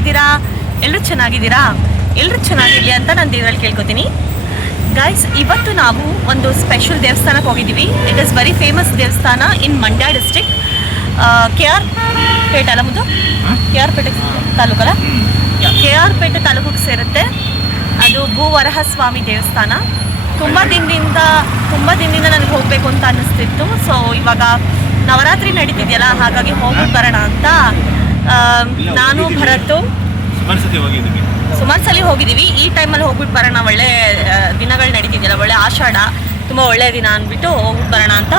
ಹೇಗಿದ್ದೀರಾ? ಎಲ್ಲರೂ ಚೆನ್ನಾಗಿದ್ದೀರಾ? ಎಲ್ಲರೂ ಚೆನ್ನಾಗಿರಲಿ ಅಂತ ನಾನು ದೇವರಲ್ಲಿ ಕೇಳ್ಕೊತೀನಿ. ಗೈಸ್, ಇವತ್ತು ನಾವು ಒಂದು ಸ್ಪೆಷಲ್ ದೇವಸ್ಥಾನಕ್ಕೆ ಹೋಗಿದ್ದೀವಿ. ಇಟ್ ಇಸ್ ವೆರಿ ಫೇಮಸ್ ದೇವಸ್ಥಾನ ಇನ್ ಮಂಡ್ಯ ಡಿಸ್ಟ್ರಿಕ್ಟ್. KR ಪೇಟೆ ಅಲ್ಲ ಮುದ್ದು? KR ಪೇಟೆ ತಾಲೂಕಲ್ಲ? KR ಪೇಟೆ ತಾಲೂಕಿಗೆ ಸೇರುತ್ತೆ. ಅದು ಭೂವರಹಸ್ವಾಮಿ ದೇವಸ್ಥಾನ. ತುಂಬ ದಿನದಿಂದ ನನಗೆ ಹೋಗಬೇಕು ಅಂತ ಅನ್ನಿಸ್ತಿತ್ತು. ಸೊ ಇವಾಗ ನವರಾತ್ರಿ ನಡೀತಿದೆಯಲ್ಲ, ಹಾಗಾಗಿ ಹೋಗ್ಬಿಟ್ಟು ಬರೋಣ ಅಂತ ನಾನು ಭರತ್ ಸುಮಾರು ಸಲ ಹೋಗಿದ್ದೀವಿ. ಈ ಟೈಮಲ್ಲಿ ಹೋಗ್ಬಿಟ್ಟು ಬರೋಣ, ಒಳ್ಳೆ ದಿನಗಳು ನಡೀತಿದೆಯಲ್ಲ, ಒಳ್ಳೆ ಆಷಾಢ, ತುಂಬ ಒಳ್ಳೆಯ ದಿನ ಅಂದ್ಬಿಟ್ಟು ಹೋಗ್ಬಿಟ್ಟು ಬರೋಣ ಅಂತ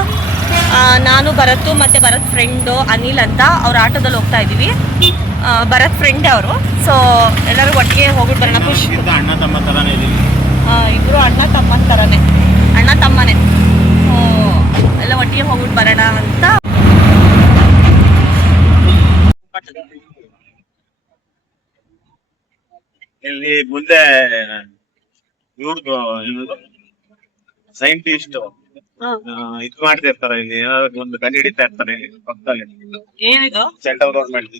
ನಾನು ಭರತ್ ಮತ್ತು ಭರತ್ ಫ್ರೆಂಡು ಅನಿಲ್ ಅಂತ ಅವ್ರ ಆಟೋದಲ್ಲಿ ಹೋಗ್ತಾ ಇದ್ದೀವಿ. ಭರತ್ ಫ್ರೆಂಡೇ ಅವರು. ಸೊ ಎಲ್ಲರೂ ಒಟ್ಟಿಗೆ ಹೋಗ್ಬಿಟ್ಟು ಬರೋಣ. ಖುಷಿ ಅಣ್ಣ ತಮ್ಮ ಥರನೇ ಇದ್ದೀವಿ. ಇಬ್ಬರು ಅಣ್ಣ ತಮ್ಮನ ಥರನೇ, ಅಣ್ಣ ತಮ್ಮನೇ. ಎಲ್ಲ ಒಟ್ಟಿಗೆ ಹೋಗ್ಬಿಟ್ಟು ಬರೋಣ ಅಂತ. ಇಲ್ಲಿ ಮುಂದೆ ಇವ್ರದ್ದು ಸೈಂಟಿಸ್ಟ್ ಇದ್ ಮಾಡ್ತಿರ್ತಾರೆ. ಇಲ್ಲಿ ಏನಾದ್ರು ಒಂದು ಕಂಡು ಹಿಡಿತಾ ಇರ್ತಾರೆ. ಇಲ್ಲಿ ಪಕ್ಕದಲ್ಲಿ ಏನಿದು ಸೆಂಟ್ರಲ್ ಗೌರ್ಮೆಂಟ್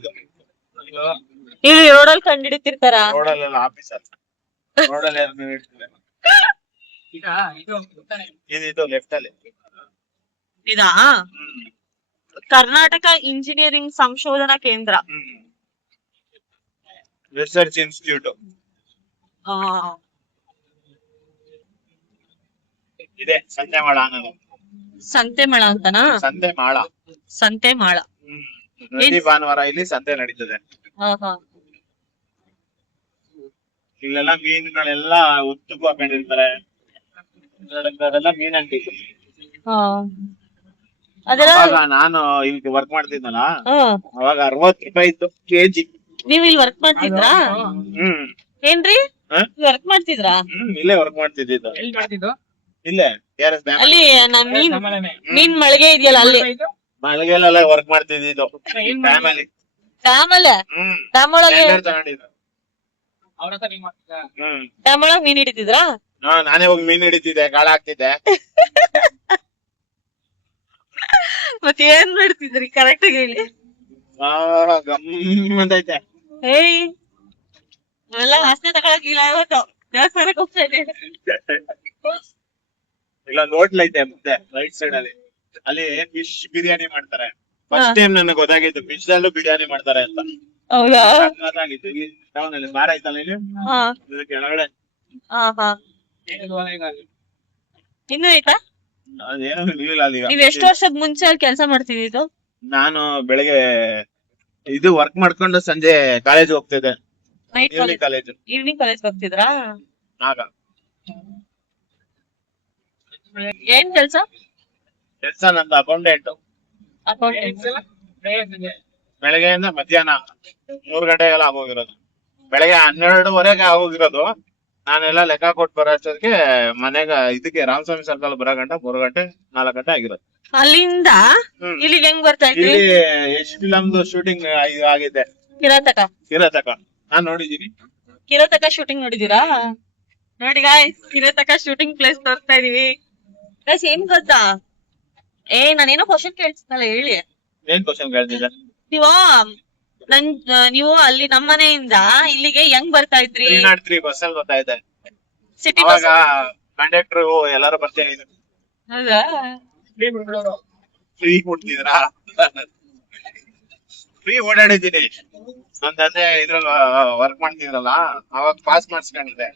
ಇಲ್ಲಿ ರೋಡಲ್ಲಿ ಕಂಡು ಹಿಡಿತಿರ್ತಾರ. ರೋಡಲ್ಲೆಲ್ಲ ಆಫೀಸರ್ ರೋಡಲ್ಲಿ ಇದು ಲೆಫ್ಟ್ ಅಲ್ಲಿ ಇದಾ ಕರ್ನಾಟಕ ಇಂಜಿನಿಯರಿಂಗ್ ಸಂಶೋಧನಾ ಕೇಂದ್ರ, ರಿಸರ್ಚ್ ಇನ್ಸ್ಟಿಟ್ಯೂಟ್ ಇದೆ. ಸಂತೆಮಾಳ ಅನ್ನೋದು. ಸಂತೆಮಾಳ ಅಂತನಾ? ಸಂತೆಮಾಳ. ಪ್ರತಿ ಭಾನುವಾರ ಇಲ್ಲಿ ಸಂತೆ ನಡೀತದೆ. ಇಲ್ಲೆಲ್ಲ ಮೀನುಗಳೆಲ್ಲ ಉತ್ತುಕು ಹಾಕೊಂಡಿರ್ತಾರೆ. ಅದೆಲ್ಲ ಮೀನ್ ಅಂಗಡಿ. ಅವಾಗ ನಾನು ಇಲ್ಲಿ ವರ್ಕ್ ಮಾಡ್ತಿದ್ನಲ್ಲ, ಅವಾಗ 60 ರೂಪಾಯಿ ಇತ್ತು ಕೆಜಿ. ನೀವ್ ಇಲ್ಲಿ ವರ್ಕ್ ಮಾಡ್ತಿದ್ರಾ? ಏನ್ರಿ ವರ್ಕ್ ಮಾಡ್ತಿದ್ರಾ? ಇಲ್ಲೇ ವರ್ಕ್ ಮಾಡ್ತಿದ್ದಿದ್ದು. ಇಲ್ಲೇ ಅಲ್ಲಿ ಮೀನ್ ಮಳಿಗೆ ಇದೆಯಲ್ಲ, ಅಲ್ಲಿ ಮಳಿಗೆಲ್ಲ ವರ್ಕ್ ಮಾಡ್ತಿದ್ದಿದ್ದು. ಫ್ಯಾಮಿಲಿ ಡ್ಯಾಮೊಳಗ್ ಮೀನ್ ಹಿಡಿತಿದ್ರಾ? ನಾನೇ ಹೋಗಿ ಮೀನ್ ಹಿಡಿತಿದ್ದೆ, ಗಾಳ ಹಾಕ್ತಿದ್ದೆ. ಮತ್ತೆ ಏನ್ ಮಾಡ್ತಿದ್ರಿ ಕರೆಕ್ಟ್ ಆಗಿ ಹೇಳಿ. ಗಮ್ಮಂತೈತೆ. ಏಯ್ ಎಲ್ಲ ವಾಸನೆ ತಗೊಳಕಿಲ್ಲ. ಇವತ್ತು ದೇವಸ್ಥಾನಕ್ಕೆ ಹೋಗ್ತಾ ಇದೆ. ಇಲ್ಲೊಂದು ಹೋಟ್ಲ್ ಐತೆ ಮತ್ತೆ ರೈಟ್ ಸೈಡ್ ಅಲ್ಲಿ. ಅಲ್ಲಿ ಫಿಶ್ ಬಿರಿಯಾನಿ ಮಾಡ್ತಾರೆ. ಫಸ್ಟ್ ಟೈಮ್ ನನಗೆ ಗೊತ್ತಾಗಿತ್ತು ಫಿಶ್ ಅಲ್ಲೂ ಬಿರಿಯಾನಿ ಮಾಡ್ತಾರೆ ಅಂತ. ಹೌದಾ? ಟೌನ್ ಅಲ್ಲಿ ಬಾರ್ ಐತಲ್ಲ ಇಲ್ಲಿ, ಕೆಳಗಡೆ ಇನ್ನು ಆಯ್ತಾ? ಅದೇನೋ ಇರ್ಲಿಲ್ಲ ಅಲ್ಲಿ. ನೀವ್ ಎಷ್ಟು ವರ್ಷದ ಮುಂಚೆ ಅಲ್ಲಿ ಕೆಲಸ ಮಾಡ್ತಿದ್ದು? ನಾನು ಬೆಳಿಗ್ಗೆ ಇದು ವರ್ಕ್ ಮಾಡ್ಕೊಂಡು ಸಂಜೆ ಕಾಲೇಜ್ ಹೋಗ್ತಿದ್ದೆ. ಈವ್ನಿಂಗ್ ಕಾಲೇಜ್ ಹೋಗ್ತಿದ್ರಾ? ಆಗ ಏನ್ ಕೆಲ್ಸ ನಂದು ಅಕೌಂಟೆಂಟ್. ಬೆಳಗ್ಗೆಯಿಂದ ಮಧ್ಯಾಹ್ನ 3 ಗಂಟೆಗೆಲ್ಲ ಆಗೋಗಿರೋದು. ಬೆಳಗ್ಗೆ 12:15 ಆಗೋಗಿರೋದು. ನಾನೆಲ್ಲ ಲೆಕ್ಕ ಕೊಟ್ಟು ಬರೋ ಅಷ್ಟೊತ್ತಿಗೆ ಮನೆಗ ಇದಕ್ಕೆ ರಾಮಸ್ವಾಮಿ ಸರ್ಕಲ್ ಬರೋ ಗಂಟೆ 3 ಗಂಟೆ 4 ಗಂಟೆ ಆಗಿರೋದು. ಅಲ್ಲಿಂದ ಇಲ್ಲಿಗೆ ಹೆಂಗ್ ಬರ್ತಾ ಇದ್ರಿ? ಇಲ್ಲಿ ಎಷ್ಟ್ ಫಿಲಮ್ದು ಶೂಟಿಂಗ್ ಆಗಿದೆ. ಕಿರಾತಕ ನಾನ್ ನೋಡಿದೀನಿ. ಕಿರಾತಕ ಶೂಟಿಂಗ್ ನೋಡಿದೀರಾ? ನೋಡಿ ಗಾಯ್ಸ್, ಕಿರಾತಕ ಶೂಟಿಂಗ್ ಪ್ಲೇಸ್ ತೋರಿಸ್ತಾ ಇದೀವಿ. ಗೈಸ್ ಏನ್ ಗೊತ್ತಾ, ನಾನೇನೋ ಕ್ವಶನ್ ಕೇಳ್ತಿದ್ನಲ್ಲ, ಹೇಳಿ. ಏನ್ ಕ್ವಶನ್ ಕೇಳ್ತಿದ್ದೆ? ನೀವು ಅಲ್ಲಿ ನಮ್ಮ ಮನೆಯಿಂದ ಇಲ್ಲಿಗೆ ಹೆಂಗ್ ಬರ್ತಾ ಇದ್ರಿ? 303 ಬಸ್ ಅಲ್ಲಿ ಬರ್ತಾ ಇದ್ದೆ. ಸಿಟಿ ಅವಾಗ ಕಂಡಕ್ಟರ್ ಎಲ್ಲಾರು ಬರ್ತೀನಿ. ಹೌದಾ? ಫ್ರೀ ಕೊಡ್ತಿದ್ರಾ? ಫ್ರೀ ಓಡಾಡಿದ್ದೀನಿ. ನನ್ ತಂದೆ ಇದ್ರಲ್ಲಿ ವರ್ಕ್ ಮಾಡ್ತಿದ್ರಲ್ಲ, ಅವಾಗ ಪಾಸ್ ಮಾಡಿಸ್ಕೊಂಡಿದ್ದೆ.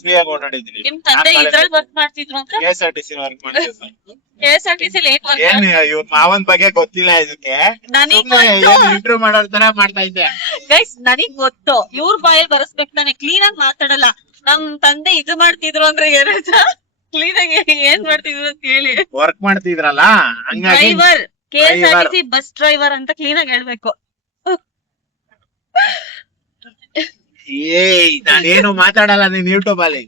ಫ್ರೀ ಆಗಿ ಓಡಾಡಿದ್ದೀನಿ. ನಿಮ್ ತಂದೆ ಇದ್ರಲ್ಲಿ ವರ್ಕ್ ಮಾಡ್ತಿದ್ರು ಅಂತ? KSRTC ವರ್ಕ್ ಮಾಡ್ತಿದ್ರು. KSRTC ಏನ್ ಇವ್ರ ಮಾವನ್ ಬಗ್ಗೆ ಗೊತ್ತಿಲ್ಲ ಇದಕ್ಕೆ, ಇಂಟರ್ವ್ಯೂ ಮಾಡೋ ತರ ಮಾಡ್ತಾ ಇದ್ದೆ. ಗೈಸ್ ನನಗ್ ಗೊತ್ತು, ಇವ್ರ ಬಾಯಲ್ಲಿ ಬರಸ್ಬೇಕು ತಾನೆ, ಕ್ಲೀನ್ ಆಗಿ ಮಾತಾಡಲ್ಲ. ನಮ್ ತಂದೆ ಇದು ಮಾಡ್ತಿದ್ರು ಅಂದ್ರೆ ಕ್ಲೀನ್ ಆಗಿ ಏನ್ ಮಾಡ್ತಿದ್ರು ಅಂತ ಹೇಳಿ. ವರ್ಕ್ ಮಾಡ್ತಿದ್ರಲ್ಲ, ಹಂಗಾಗಿ ಡ್ರೈವರ್, KSRTC ಬಸ್ ಡ್ರೈವರ್ ಅಂತ ಕ್ಲೀನ್ ಆಗಿ ಹೇಳ್ಬೇಕು. ನಾನೇನು ಮಾತಾಡಲ್ಲ ನೀನ್ ಯೂಟ್ಯೂಬ್ ಅಲ್ಲಿ.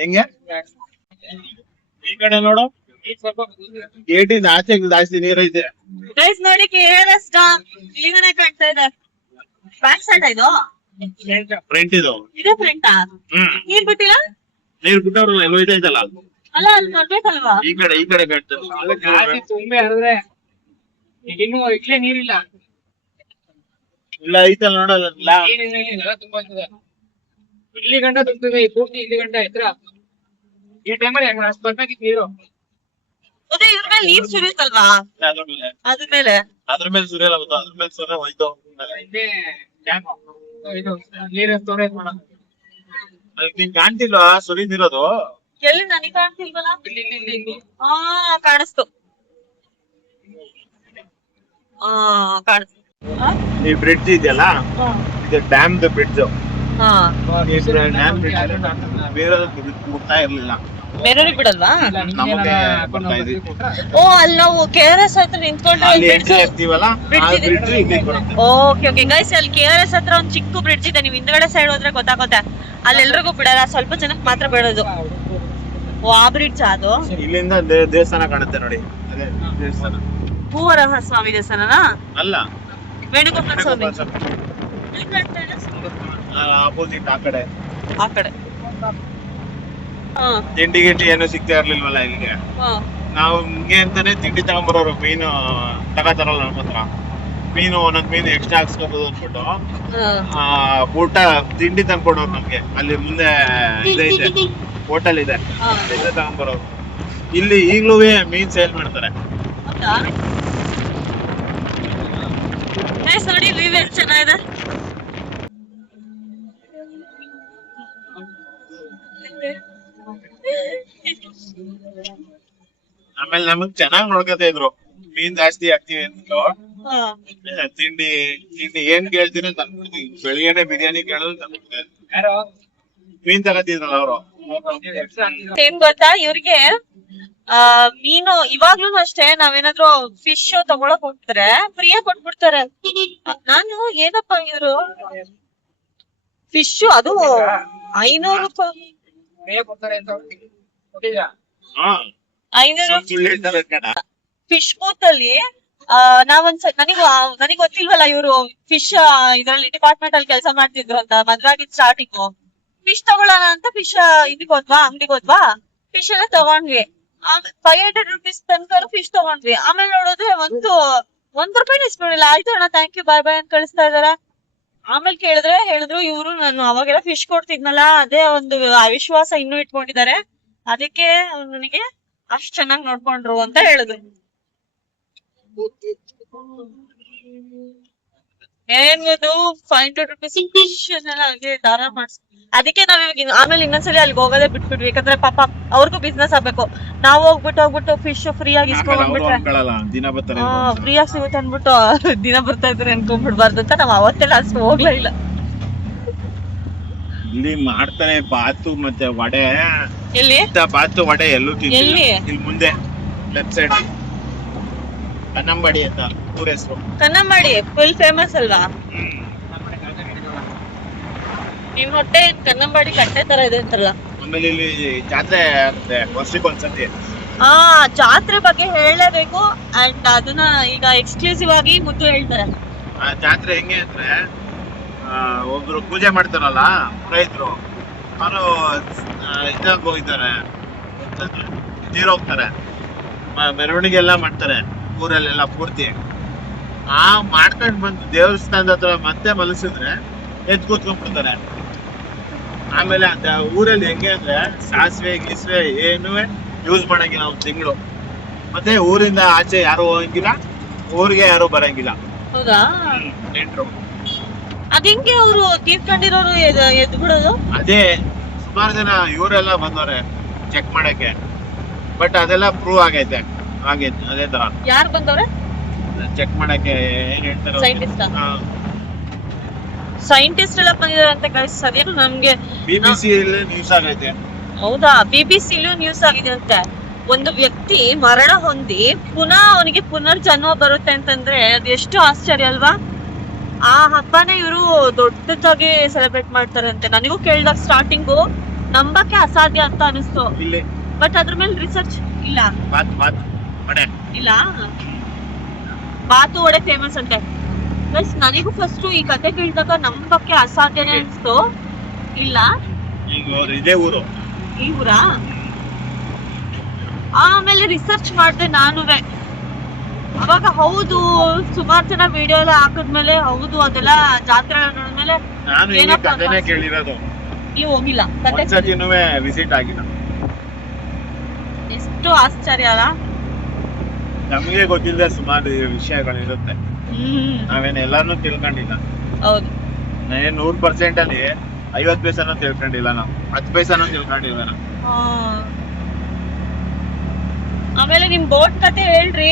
ಹೆಂಗೆ ಈ ಕಡೆ ನೋಡು, ಗೇಟಿಂದ ಆಚೆ ಜಾಸ್ತಿ ನೀರೈತೆ. ಗೈಸ್ ನೋಡಿ, KRS ಡ್ಯಾಮ್ ಕ್ಲೀನ್ ಆಗಿ ಕಾಣ್ತಾ ಇದೆ. ಬ್ಯಾಕ್ ಸೈಡ್ ಇದು ಫ್ರಂಟ್ ಇದು ಫ್ರಂಟಾ? ನೀರ್ ಬಿಟ್ಟಿಲ್ಲ? ನೀರ್ ಬಿಟ್ಟವ್ರಲ್ಲ, ಎಲ್ಲ ಐತೈತಲ್ಲ. ಅಲ್ಲ ಅಲ್ಲಿ ನೋಡ್ಬೇಕಲ್ವಾ? ಈ ಕಡೆ ಕಾಣ್ತದೆ. ಇನ್ನು ಇಟ್ಲೇ ನೀರಿಲ್ಲ. ಇಲ್ಲ ಐತಲ್ಲ ನೋಡಲ್ಲ. ಏನಿಲ್ಲ ತುಂಬಾ ಇದೆ. ಇಲ್ಲಿ ಗಂಟ ತುಂಬಿದೆ ಪೂರ್ತಿ ಇಲ್ಲಿ ಗಂಟ ಎತ್ತರ. ಈ ಟೈಮಲ್ಲಿ ಅಷ್ಟು ಬರ್ಬೇಕಿತ್ತು ನೀರು. ಅದೇ ಇದ್ರ ಮೇಲೆ ನೀರ್ ಸುರಿಯುತ್ತಲ್ವಾ ಅದ್ರ ಮೇಲೆ ಸುರಿಯಲ್ಲ ಅದ್ರ ಮೇಲೆ ಸುರಿಯ ಹೋಯ್ತು. ಇದೇ ಡ್ಯಾಮ್ ಇದು ನೀರು ಸ್ಟೋರೇಜ್ ಮಾಡೋದು. ನಿಂಗೆ ಕಾಣ್ತಿಲ್ವಾ ಸುರಿದಿರೋದು? ಎಲ್ಲಿ ನನಗೆ ಕಾಣ್ತಿಲ್ವಲ್ಲ? ಇಲ್ಲಿ ಇಲ್ಲಿ ಇಲ್ಲಿ ಇಲ್ಲಿ ಹಾ ಕಾಣಿಸ್ತು. ಹಾ ಕಾಣಿಸ್ತು. ಈ ಬ್ರಿಡ್ಜ್ ಇದೆಯಲ್ಲ, ಇದು ಡ್ಯಾಮ್ ಬ್ರಿಡ್ಜ್. ಹಾ ಡ್ಯಾಮ್ ಬೇರೆ ಮುಟ್ತಾ ಇರ್ಲಿಲ್ಲ, ಬೇರೆಯವ್ರಿಗೆ ಬಿಡಲ್ವಾ? ನಮಗೆ ಬರ್ತಾ ಇದ್ವಿ. ಓ ಅಲ್ಲಿ ನಾವು KRS ಹತ್ರ ನಿಂತ್ಕೊಂಡ್ರೆ ಅಲ್ಲಿ ಎಂಟ್ರಿ ಆಗ್ತೀವಲ್ಲ, ಆ ಬ್ರಿಡ್ಜ್ ಇಲ್ಲಿಗೆ ಬರುತ್ತೆ. ಓಕೆ ಓಕೆ ಗೈಸ್, ಅಲ್ಲಿ KRS ಹತ್ರ ಒಂದ್ ಚಿಕ್ಕ ಬ್ರಿಡ್ಜ್ ಇದೆ. ನೀವು ಹಿಂದ್ಗಡೆ ಸೈಡ್ ಹೋದ್ರೆ ಗೊತ್ತಾಗುತ್ತೆ. ಅಲ್ಲಿ ಎಲ್ರಿಗೂ ಬಿಡಲ್ಲ, ಸ್ವಲ್ಪ ಜನಕ್ಕೆ ಮಾತ್ರ ಬಿಡೋದು. ಓ ಆ ಬ್ರಿಡ್ಜ್ ಅದು. ಇಲ್ಲಿಂದ ದೇವಸ್ಥಾನ ಕಾಣುತ್ತೆ ನೋಡಿ, ಅದೇ ದೇವಸ್ಥಾನ. ಹೂವರಹ ಸ್ವಾಮಿ ದೇವಸ್ಥಾನನಾ? ಅಲ್ಲ, ವೇಣುಗೋಪಾಲ ಸ್ವಾಮಿ ಆಪೋಸಿಟ್ ಆ ಕಡೆ. ಆ ಕಡೆ. ಹಾ ತಿಂಡಿ ಗಿಂಡಿ ಏನು ಸಿಗ್ತಾ ಇರ್ಲಿಲ್ವಲ್ಲ ಇಲ್ಲಿಗೆ. ಹಾ ನಾವು ಹಿಂಗೆ ಅಂತಾನೆ ತಿಂಡಿ ತಗೊಂಬರೋರು. ಮೀನು ತಗೋತಾರಲ್ಲ ನಮ್ಮ ಹತ್ರ, ಮೀನು ಒಂದೊಂದ್ ಮೀನು ಎಕ್ಸ್ಟ್ರಾ ಹಾಕ್ಸ್ಕೊಬೋದು ಅಂದ್ಬಿಟ್ಟು ಊಟ ತಿಂಡಿ ತಂದ್ಕೊಡೋರು ನಮ್ಗೆ. ಅಲ್ಲಿ ಮುಂದೆ ಇದೈತೆ, ಹೋಟೆಲ್ ಇದೆ, ಅಲ್ಲಿಂದ ತಗೊಂಬರೋರು. ಇಲ್ಲಿ ಈಗ್ಲೂ ಮೀನ್ ಸೇಲ್ ಮಾಡ್ತಾರೆ. ಹೌದಾ? ಗೈಸ್ ನೋಡಿ ವ್ಯೂ ಎಷ್ಟು ಚೆನ್ನಾಗಿದೆ. ಆಮೇಲೆ ನಮಗ್ ಚೆನ್ನಾಗ್ ನೋಡ್ಕೊತಾ ಇದ್ರು, ಮೀನ್ ಜಾಸ್ತಿ ಹಾಕ್ತಿವಿ ಅಂದ್ಬಿಟ್ಟು. ತಿಂಡಿ ತಿಂಡಿ ಏನ್ ಕೇಳ್ತೀನಿ ತಂದ್ಬಿಡ್ತೀವಿ. ಬೆಳಿಗ್ಗೆನೆ ಬಿರಿಯಾನಿ ಕೇಳೋದು ತಂದ್ಬಿಡ್ತಾರೆ. ಯಾರೋ ಮೀನ್ ತಗೋತಿದ್ರಲ್ಲ ಅವರು. ಏನ್ ಗೊತ್ತಾ, ಇವ್ರಿಗೆ ಮೀನು ಇವಾಗ್ಲೂ ಅಷ್ಟೇ, ನಾವೇನಾದ್ರೂ ಫಿಶ್ ತಗೊಳಕ್ ಹೋಗ್ತಾರೆ ಫ್ರೀಯಾಗಿ ಕೊಟ್ಬಿಡ್ತಾರೆ. ನಾನು ಏನಪ್ಪ ಇವ್ರು ಫಿಶ್ ಅದು 500 ರೂಪಾಯಿ, ಬೇಗ ಕೊಡ್ತಾರೆ ಅಂತ ಕೊಟ್ಟಿದ್ರಾ? 500 ಸುಳ್ಳು ಹೇಳ್ತಾರೆ ಕಣ. ಫಿಶ್ ಬೂತ್ ಅಲ್ಲಿ ನನಗ್ ಗೊತ್ತಿಲ್ವಲ್ಲ ಇವ್ರು ಫಿಶ್ ಇದ್ರಲ್ಲಿ ಡಿಪಾರ್ಟ್ಮೆಂಟ್ ಅಲ್ಲಿ ಕೆಲಸ ಮಾಡ್ತಿದ್ರು ಅಂತ. ಮದ್ವಾಗಿದ್ ಸ್ಟಾರ್ಟಿಂಗ್ ಫಿಶ್ ತಗೊಳ್ಳೋಣ ಅಂತ ಫಿಶ್ ಇದಕ್ ಹೋದ್ವಾ, ಅಂಗಡಿಗೆ ಹೋದ್ವಾ, ಫಿಶ್ ಎಲ್ಲ ತಗೊಂಡ್ವಿ. 500 rupees ತನಕ ಫಿಶ್ ತಗೊಂಡ್ವಿ. ಆಮೇಲೆ ನೋಡಿದ್ರೆ ಒಂದ್ ರೂಪಾಯಿ ಇಸ್ಕೊಂಡಿಲ್ಲ. ಆಯ್ತು ಅಣ್ಣ ಥ್ಯಾಂಕ್ ಯು ಬಾಯ್ ಬಾಯ್ ಅಂತ ಕಳಿಸ್ತಾ ಇದಾರೆ. ಆಮೇಲೆ ಹೇಳಿದ್ರು ಇವ್ರು ನಾನು ಅವಾಗೆಲ್ಲ ಫಿಶ್ ಕೊಡ್ತಿದ್ನಲ್ಲ, ಅದೇ ಒಂದು ಅವಿಶ್ವಾಸ ಇನ್ನೂ ಇಟ್ಕೊಂಡಿದ್ದಾರೆ, ಅದಕ್ಕೆ ನನಗೆ ಅಷ್ಟ್ ಚೆನ್ನಾಗ್ ನೋಡ್ಕೊಂಡ್ರು ಅಂತ ಹೇಳಿದ್ರು. ಏನ್ ಗೊತ್ತು, 500 rupees ಫಿಶ್ ಹಾಗೆ ದಾರ ಮಾಡ್ಸ್. ಅದಕ್ಕೆ ನಾವ್ ಇವಾಗ ಆಮೇಲೆ ಇನ್ನೊಂದ್ಸಲಿ ಅಲ್ಲಿಗೆ ಹೋಗೋದೇ ಬಿಟ್ಬಿಟ್ವಿ. ಯಾಕಂದ್ರೆ ಪಾಪ ಅವ್ರಿಗೂ ಬಿಸ್ನೆಸ್ ಆಗ್ಬೇಕು. ನಾವು ಹೋಗ್ಬಿಟ್ಟು ಫಿಶ್ ಫ್ರೀ ಆಗಿ ಇಸ್ಕೊಂಡ್ಬಿಟ್ರೆ ದಿನ ಬರ್ತಾರೆ, ಫ್ರೀ ಆಗಿ ಸಿಗುತ್ತೆ ಅನ್ಬಿಟ್ಟು ದಿನ ಬರ್ತಾ ಇದ್ರೆ ಅನ್ಕೊಂಡ್ಬಿಡ್ಬಾರ್ದು ಅಂತ ನಾವ್ ಅವತ್ತೆಲ್ಲ ಅಷ್ಟು ಹೋಗ್ಲೇ ಇಲ್ಲ. ಇಲ್ಲಿ ಮಾಡ್ತಾರೆ ಬಾತು ಮತ್ತೆ ವಡೆ. ಎಲ್ಲಿ ಬಾತು ವಡೆ ಎಲ್ಲೂ ತಿಂದಿಲ್ಲ. ಎಲ್ಲಿ? ಇಲ್ಲಿ ಮುಂದೆ ಲೆಫ್ಟ್ ಸೈಡ್ ಕನ್ನಂಬಾಡಿ ಅಂತ ಊರ ಹೆಸರು. ಕನ್ನಂಬಾಡಿ ಫುಲ್ ಫೇಮಸ್ ಅಲ್ವಾ? ನಿಮ್ ಹೊಟ್ಟೆ ಕನ್ನಂಬಾಡಿ ಕಟ್ಟೆ ತರ ಇದೆ ಅಂತಲ್ಲ. ಆಮೇಲೆ ಇಲ್ಲಿ ಜಾತ್ರೆ ಆಗುತ್ತೆ ವರ್ಷಕ್ಕೊಂದ್ಸತಿ. ಜಾತ್ರೆ ಬಗ್ಗೆ ಹೇಳಲೇಬೇಕು. ಅಂಡ್ ಅದನ್ನ ಈಗ ಎಕ್ಸ್ಕ್ಲೂಸಿವ್ ಆಗಿ ಮುದ್ದು ಹೇಳ್ತಾರೆ. ಆ ಜಾತ್ರೆ ಹೆಂಗೆ ಅಂದ್ರೆ, ಒಬ್ರು ಪೂಜೆ ಮಾಡ್ತಾರಲ್ಲ ರೈತರು, ಅವರು ಇದಾಗ ಹೋಗ್ತಾರೆ, ತೀರೋಗ್ತಾರೆ. ಮೆರವಣಿಗೆ ಎಲ್ಲ ಮಾಡ್ತಾರೆ ಊರಲ್ಲೆಲ್ಲ ಪೂರ್ತಿ. ಮಾಡ್ಕೊಂಡ್ ಬಂದು ದೇವಸ್ಥಾನದ ಹತ್ರ ಮತ್ತೆ ಮಲಸಿದ್ರೆ ಎದ್ದು ಕೂತ್ಕೊಂಡ್ಬಿಡ್ತಾರೆ. ಆಮೇಲೆ ಊರಲ್ಲಿ ಹೆಂಗೆ ಅಂದ್ರೆ ಸಾಸಿವೆ ಗೀಸಿವೆ ಏನು ಯೂಸ್ ಮಾಡಂಗಿಲ್ಲ ಒಂದ್ ತಿಂಗಳು. ಮತ್ತೆ ಊರಿಂದ ಆಚೆ ಯಾರು ಹೋಗಂಗಿಲ್ಲ, ಊರಿಗೆ ಯಾರು ಬರಂಗಿಲ್ಲ. ಹೌದಾ? ನೆಂಟ್ರು. ಅದಿಂಗೆ ಅವರು ತೀರ್ಕೊಂಡಿರೋರು ಎದ್ದು ಬಿಡೋದು. ಅದೇ ಸುಮಾರು ಜನ ಇವರೆಲ್ಲ ಬಂದವ್ರೆ ಚೆಕ್ ಮಾಡಕ್ಕೆ, ಬಟ್ ಅದೆಲ್ಲ ಪ್ರೂವ್ ಆಗೈತೆ. ಅದೇ ತರ ಯಾರು ಬಂದವ್ರೆ ಚೆಕ್ ಮಾಡಕ್ಕೆ? ಏನ್ ಹೇಳ್ತಾರೆ, ಸೈಂಟಿಸ್ಟ್ ಎಲ್ಲ ಬಂದಿದ್ದಾರೆ ಅಂತ ಗೈಸ್. ಅದೇನು ನಮ್ಗೆ BBC ನ್ಯೂಸ್ ಆಗೈತೆ. ಹೌದಾ? BBC ನ್ಯೂಸ್ ಆಗಿದೆ ಅಂತೆ. ಒಂದು ವ್ಯಕ್ತಿ ಮರಣ ಹೊಂದಿ ಪುನಃ ಅವನಿಗೆ ಪುನರ್ಜನ್ಮ ಬರುತ್ತೆ ಅಂತಂದ್ರೆ ಅದು ಎಷ್ಟು ಆಶ್ಚರ್ಯ ಅಲ್ವಾ? ಆ ಹಬ್ಬನ ಇವರು ದೊಡ್ಡದಾಗಿ ಸೆಲೆಬ್ರೇಟ್ ಮಾಡ್ತಾರೆ ಅಂತೆ. ನನಗೂ ಕೇಳಿದಾಗ ಸ್ಟಾರ್ಟಿಂಗು ನಂಬಕ್ಕೆ ಅಸಾಧ್ಯ ಅಂತ ಅನಿಸ್ತು. ಬಟ್ ಅದ್ರ ಮೇಲೆ ರಿಸರ್ಚ್ ಇಲ್ಲ. ಇಲ್ಲ, ಬಾತು ವಡೆ ಫೇಮಸ್ ಅಂತೆ. ಪ್ಲಸ್ ನನಗೂ ಫಸ್ಟ್ ಈ ಕತೆ ಕೇಳಿದಾಗ ನಂಬಕ್ಕೆ ಅಸಾಧ್ಯನೇ ಅನಿಸ್ತು. ಇಲ್ಲ, ಇದೇ ಊರು, ಈ ಊರಾ? ಆಮೇಲೆ ರಿಸರ್ಚ್ ಮಾಡಿದೆ ನಾನುವೆ. ಅವಾಗ ಹೌದು ಸುಮಾರು ಜನ ವಿಡಿಯೋ ಎಲ್ಲ ಹಾಕಿದ್ಮೇಲೆ ಹೌದು ಅದೆಲ್ಲ ಜಾತ್ರೆ ನೋಡಿದ್ಮೇಲೆ ನಾನು ಈ ಏನಪ್ಪ ಕಥೆನೇ ಅಂತ ಕೇಳಿರೋದು, ನೀವು ಹೋಗಿಲ್ಲ ಕತೆ ಒಂದ್ಸತಿನೂ ವಿಸಿಟ್ ಆಗಿಲ್ಲ. ಎಷ್ಟು ಆಶ್ಚರ್ಯ ಅಲ್ಲ. ನಮ್ಗೆ ಗೊತ್ತಿಲ್ಲದೆ ಸುಮಾರು ವಿಷಯಗಳಿರುತ್ತೆ, ನಾವೇನ್ ಎಲ್ಲಾನು ತಿಳ್ಕೊಂಡಿಲ್ಲ. ಹೌದು 100% ಅಲ್ಲಿ 50 ಪೈಸಾನು ತಿಳ್ಕೊಂಡಿಲ್ಲ, ನಾವು 10 ಪೈಸಾನು ತಿಳ್ಕೊಂಡಿಲ್ಲ ನಾವು. ಆಮೇಲೆ ನಿಮ್ ಬೋಟ್ ಕತೆ ಹೇಳ್ರಿ.